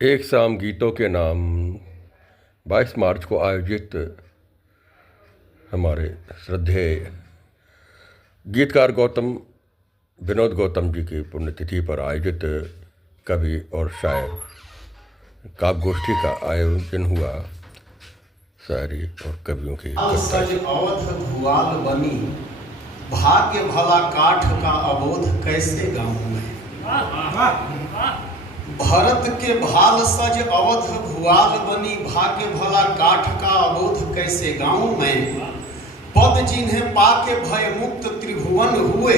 एक शाम गीतों के नाम 22 मार्च को आयोजित हमारे श्रद्धेय गीतकार विनोद गौतम जी की पुण्यतिथि पर आयोजित कवि और शायर काव्य गोष्ठी का आयोजन हुआ। शायरी और कवियों की सज अवध भुआल बनी, भाग्य भला काठ का अबोध कैसे गाऊं मैं। भरत के भाल सज अवध भुआल बनी, भाग्य भला काठ का अबोध कैसे गाऊं मैं। पद जिन्हें पाके भय मुक्त त्रिभुवन हुए,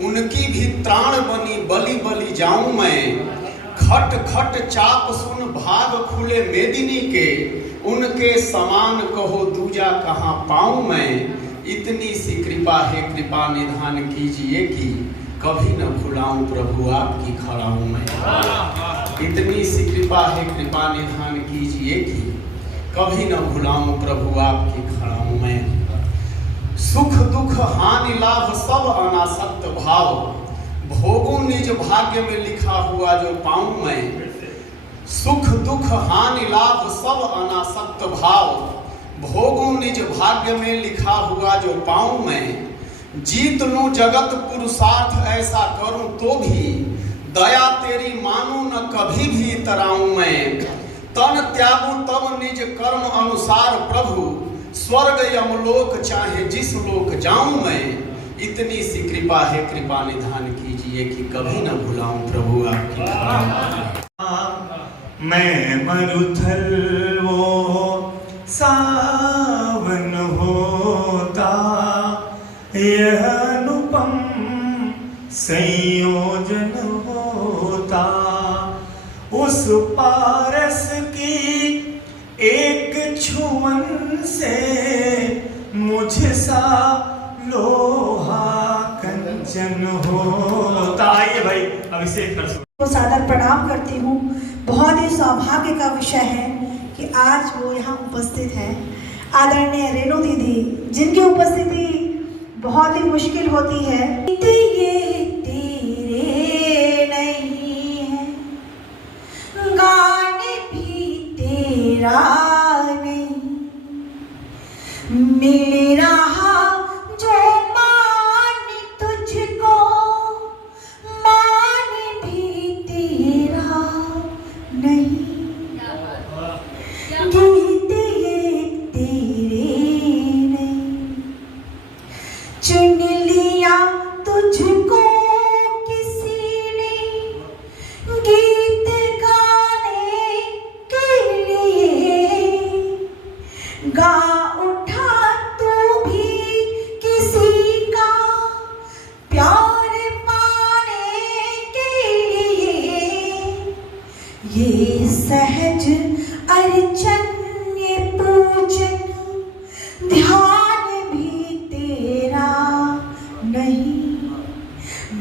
उनकी भी त्राण बनी बलि बलि जाऊं मैं। खट खट चाप सुन भाग खुले मेदिनी के, उनके समान कहो दूजा कहाँ पाऊं मैं। इतनी सी कृपा है कृपा निधान कीजिए कि कभी न भुलाऊं प्रभु आपकी खड़ा हूं मैं। इतनी सी कृपा है कृपा निधान कीजिए कि कभी न भुलाऊं प्रभु आपकी खड़ा हूं मैं। सुख दुख हानि लाभ सब अनासक्त भाव, भोगों निज भाग्य में लिखा हुआ जो पाऊं मैं। सुख दुख हानि लाभ सब अनासक्त भाव, भोगों निज भाग्य में लिखा हुआ जो पाऊं मैं। जीत लूं जगत पुरुषार्थ ऐसा करूं तो भी, दया तेरी मानूं न कभी भी इतराऊं मैं। तन त्यागूं तब निज कर्म अनुसार प्रभु, स्वर्ग यमलोक चाहे जिस लोक जाऊं मैं। इतनी सी कृपा है कृपा निधान कीजिए कि कभी न भुलाऊं प्रभु आपकी। मैं मरुथल वो सावन होता, यह अनुपम संयोजन होता। उस पारस की एक छुअन से, मुझ सा लोहा कंचन होता। आइए भाई अभिषेक कर को सादर प्रणाम करती हूँ। बहुत ही सौभाग्य का विषय है कि आज वो यहाँ उपस्थित है, आदरणीय रेणु दीदी, जिनकी उपस्थिति बहुत ही मुश्किल होती है। ये तेरे नहीं है, गाने भी तेरा नहीं, मिल रहा जो मान तुझको, मान भी तेरा नहीं। गीत ये तेरे नहीं, चुन लिया तुझको किसी ने, गीत गाने के लिए। गा उठा तू भी किसी का प्यार पाने के लिए। ये सहज अर्चन ये पूजन, ध्यान भी तेरा नहीं।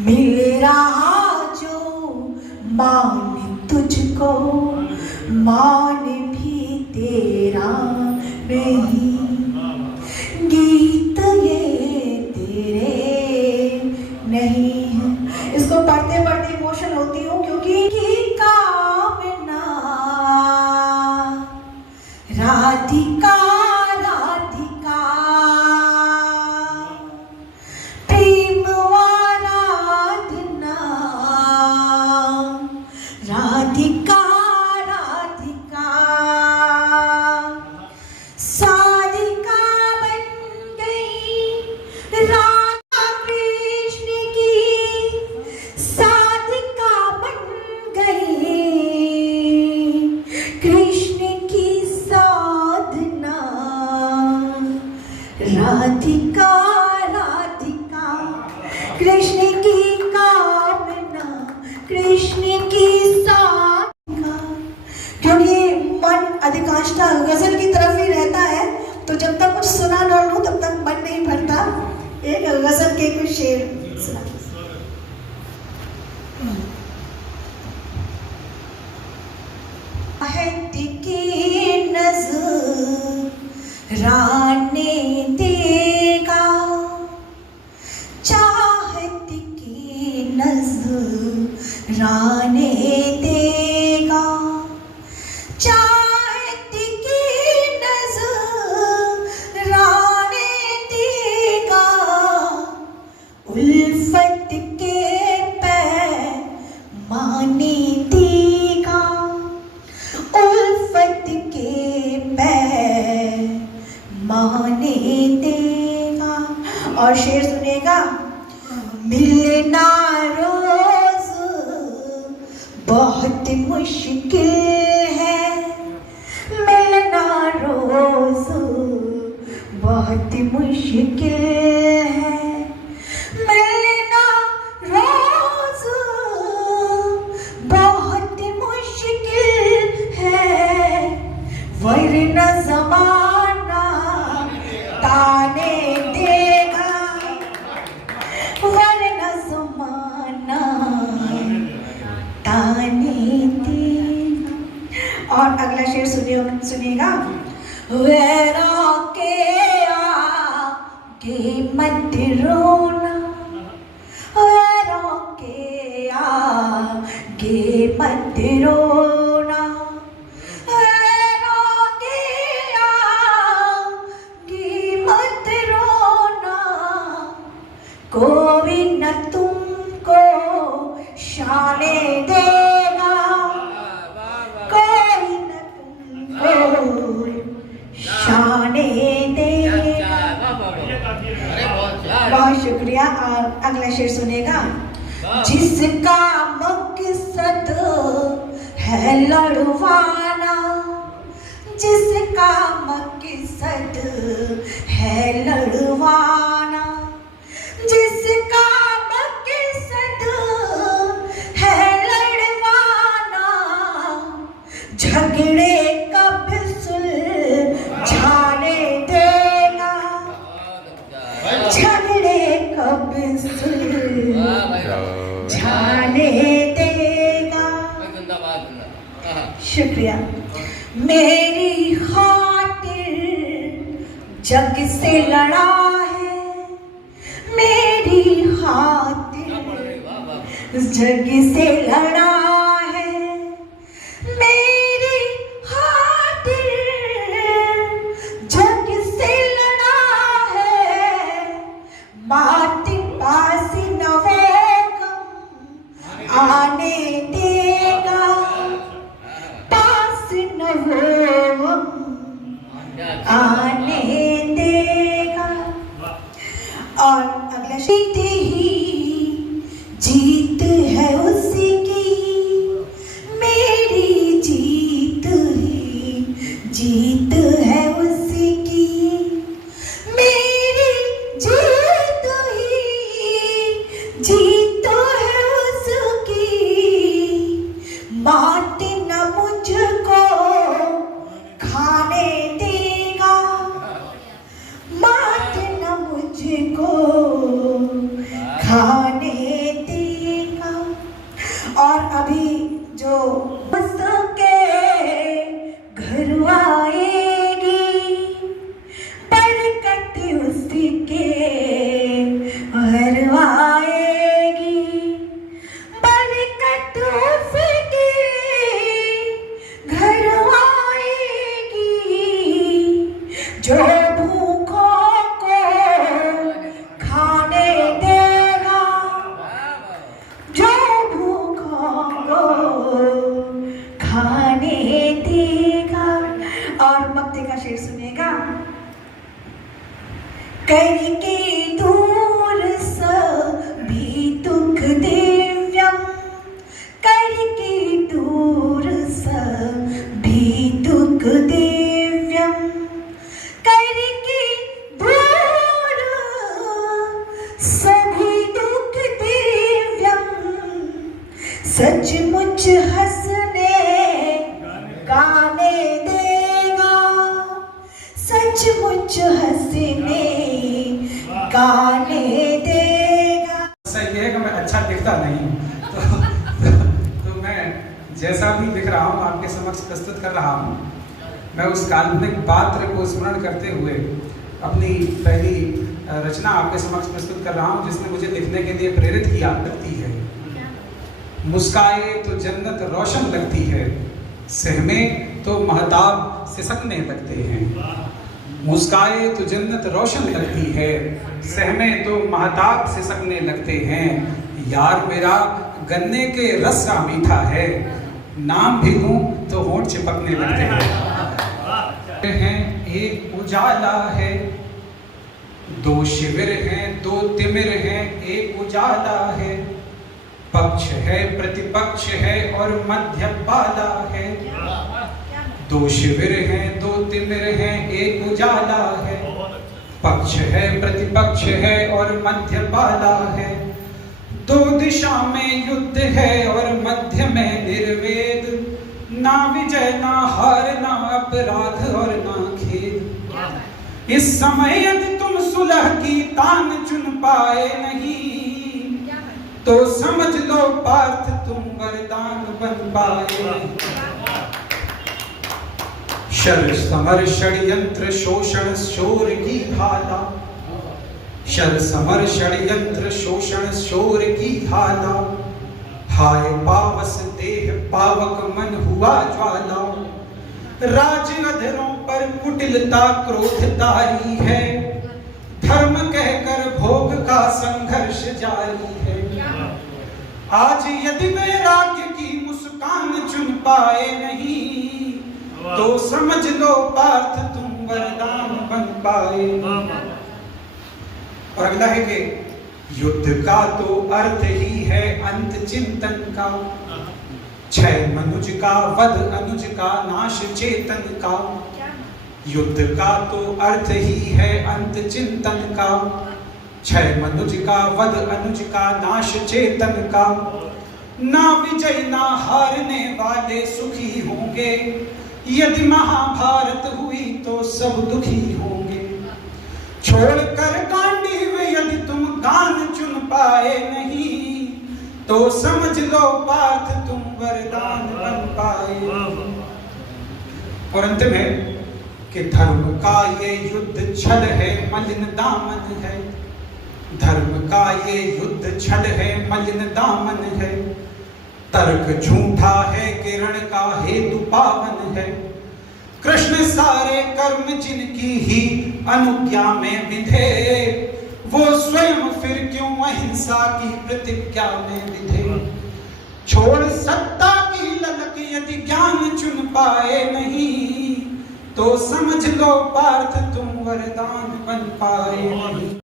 मिल रहा जो मान तुझको, मान भी तेरा नहीं। गीत ये तेरे नहीं है। इसको पढ़ते पढ़ते इमोशन होती हूँ, क्योंकि कामना राधिका राधिका, प्रेम आराधना राधिका राधिका। साधिका बन गई राधा कृष्ण की, साधिका बन गई कृष्ण की साधना। राधिका राधिका, कृष्ण की कामना, कृष्ण की साधना। क्योंकि मन अधिकांशतः गजल की तरफ ही रहता है, तो जब तक कुछ सुना न लूं तब तक मन नहीं भरता। एक गजल के कुछ शेर सुना। की नजराने देगा, चाहत की नजराने देगा। और शेर सुनेगा। मिलना रोज बहुत मुश्किल है, मिलना रोज बहुत मुश्किल है, मिलना रोज बहुत मुश्किल है, वरना ज़माना ताने देगा, वरना ज़माना ताने देगा। और अगला शेर सुनिएगा। वैरों के आगे मत रोना, वैरों के आगे मत रोना, वैरों के आगे मत रोना, कोई न तुमको शाने देगा, कोई न तुमको शाने देगा। बहुत शुक्रिया। और अगला शेर सुनेगा। जिसका मकसद है लड़वाना, जिसका मकसद है लड़वाना, जिसका मकसद है लड़वाना, झगड़े कब सुलझाने देगा, झगड़े कब सुलझाने देगा। शुक्रिया। मेरी खातिर जग से लड़ा है, मेरी खातिर जग से लड़ा है, मेरी खातिर जग से लड़ा है, बात पास न वो कम आने देगा, पास न वो आने देगा। और अगला जीत ही जीत है उसकी, मेरी जीत ही जीत है उसकी, मेरी जीत ही जीत है उसकी, बात न मुझको खाने देगा, बात न मुझको खाने देगा। और अभी जो उसके घर आएगी, बरकत उसके घर आएगी, बरकत उसके घर आएगी, जो भूखों को खाने देगा, जो भूखों को खाने देगा। और मक्ते का शेर सुनेगा। करके दूर सभी दुख दिव्यम, करके दूर सभी दुख दिव्यम, करके दूर सभी दुख दिव्यम, सचमुच हंसने गाने देगा, सचमुच हंसने गाने देगा। सही है कि मैं अच्छा दिखता नहीं, तो मैं जैसा भी दिख रहा हूँ आपके समक्ष प्रस्तुत कर रहा हूँ। मैं उस काल्पनिक पात्र को स्मरण करते हुए अपनी पहली रचना आपके समक्ष प्रस्तुत कर रहा हूँ, जिसने मुझे लिखने के लिए प्रेरित किया। लगती है मुस्काए तो जन्नत रोशन लगती है, सहमे तो महताब सिसकने लगते हैं। मुस्काए तो जन्नत रोशन लगती है, सहमे तो महताब सिसकने लगते हैं। यार मेरा गन्ने के रस सा मीठा है, नाम भी लूं तो होंठ चिपकने लगते हैं। एक उजाला है दो शिविर हैं, दो तिमिर हैं, एक उजाला है। पक्ष है, प्रतिपक्ष है और मध्य पाला है। दो शिविर हैं, दो तिमिर हैं, एक उजाला है। पक्ष है, प्रतिपक्ष है और मध्य पाला है। दो दिशा में युद्ध है और मध्य में निर्वेद। ना विजय ना हार, ना अपराध और ना खेद। इस समय यदि तुम सुलह की तान चुन पाए नहीं, तो समझ लो पार्थ तुम वरदान बन पाए। शर समर षड्यंत्र शोषण शोर की भाला। शर समर षड्यंत्र शोषण शोर की भाला। हाय पावस देह पावक मन हुआ ज्वाला। राज अधरों पर कुटिलता क्रोधतारी है। धर्म कहकर भोग का संघर्ष जारी है। आज यदि वैराग्य की मुस्कान चुन पाए नहीं, तो समझ लो पार्थ तुम वरदान बन पाए। और अगला है कि युद्ध का तो अर्थ ही है अंत चिंतन का। क्षय मनुज का वध अनुज का नाश चेतन का। युद्ध का तो अर्थ ही है अंत चिंतन का। क्षय मनुज का वध अनुज का नाश चेतन का। ना विजय ना हारने वाले सुखी होंगे। यदि महाभारत हुई तो सब दुखी होंगे। छोड़कर गांडीव यदि तुम गान चुन पाए नहीं, तो समझ लो पार्थ तुम वरदान बन पाए। और अंत में कि धर्म का ये युद्ध छल है, मलिन दामन है। धर्म का ये युद्ध छल है, मलिन दामन है। तर्क झूठा है, किरण का हेतु पावन है। कृष्ण सारे कर्म जिनकी ही अनुज्ञा में विधे, वो स्वयं फिर क्यों अहिंसा की प्रतिज्ञा में विधे। छोड़ सत्ता की ललक यदि ज्ञान चुन पाए नहीं, तो समझ लो पार्थ तुम वरदान बन पाए नहीं।